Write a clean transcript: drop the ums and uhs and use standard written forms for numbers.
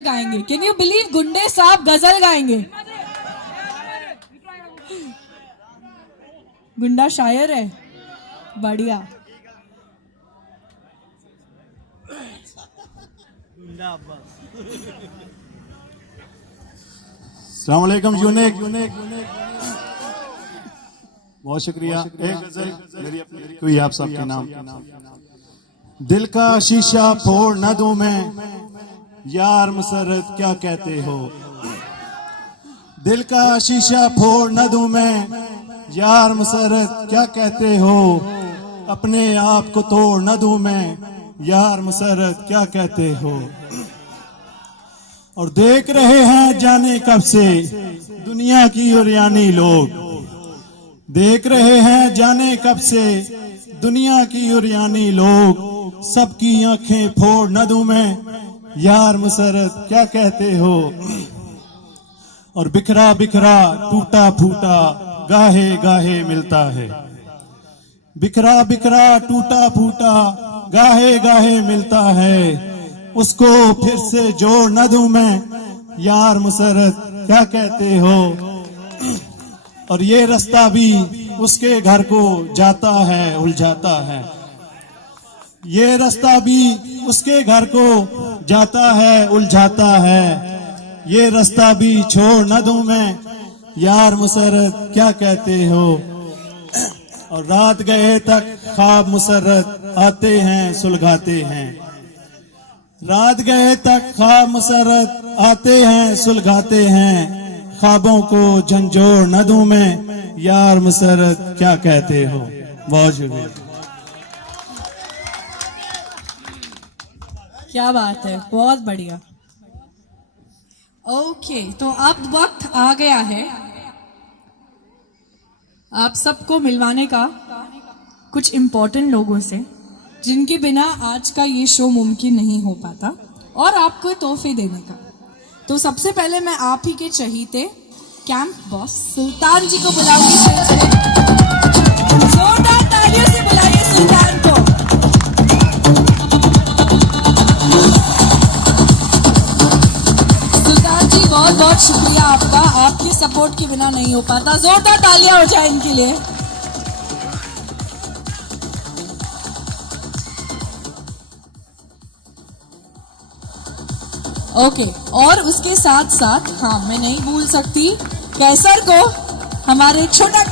गाएंगे। Can you believe गुंडे साहब गजल गाएंगे? गुंडा शायर है, बढ़िया। अस्सलाम वालेकुम यूनिक, बहुत शुक्रिया। एक गजल मेरी अपनी कोई आप सबके नाम। दिल का शीशा फोड़ न दूं मैं, यार मुसर्रत क्या कहते हो। दिल का शीशा फोड़ न दूं मैं, यार मुसर्रत क्या कहते हो। अपने आप को तोड़ न दूं मैं, यार मुसर्रत क्या कहते हो। और देख रहे हैं जाने कब से दुनिया की उरियानी लोग, देख रहे हैं जाने कब से दुनिया की उरियानी लोग। सबकी आंखें फोड़ न दूं मैं, यार मुसर्रत क्या कहते हो। और बिखरा बिखरा टूटा फूटा गाहे गाहे मिलता है, बिखरा बिखरा टूटा फूटा गाहे गाहे मिलता है। उसको फिर से जोड़ न दूं मैं, यार मुसर्रत क्या कहते हो। और ये रास्ता भी उसके घर को जाता है उलझाता है, ये रास्ता भी उसके घर को जाता है उलझाता है। ये रास्ता भी छोड़ न दूं मैं, यार मुसर्रत क्या कहते हो। और रात गए तक ख्वाब मुसर्रत आते हैं सुलगाते हैं, रात गए तक ख्वाब मुसर्रत आते हैं सुलगाते हैं। ख्वाबों को झंझोड़ न दूं मैं, यार मुसर्रत क्या कहते हो। बहुत शुक्रिया। क्या बात है, बहुत बढ़िया। ओके, तो अब वक्त आ गया है आप सबको मिलवाने का कुछ इम्पोर्टेंट लोगों से, जिनके बिना आज का ये शो मुमकिन नहीं हो पाता, और आपको तोहफे देने का। तो सबसे पहले मैं आप ही के चहीते कैंप बॉस सुल्तान जी को बुलाऊंगी। जोरदार तालियों से बुलाइए सुल्तान को। सुल्तान जी बहुत बहुत शुक्रिया आपका, आपके सपोर्ट के बिना नहीं हो पाता। जोरदार तालियां हो जाए इनके लिए। ओके, और उसके साथ साथ हाँ, मैं नहीं भूल सकती कैसर को, हमारे छोटा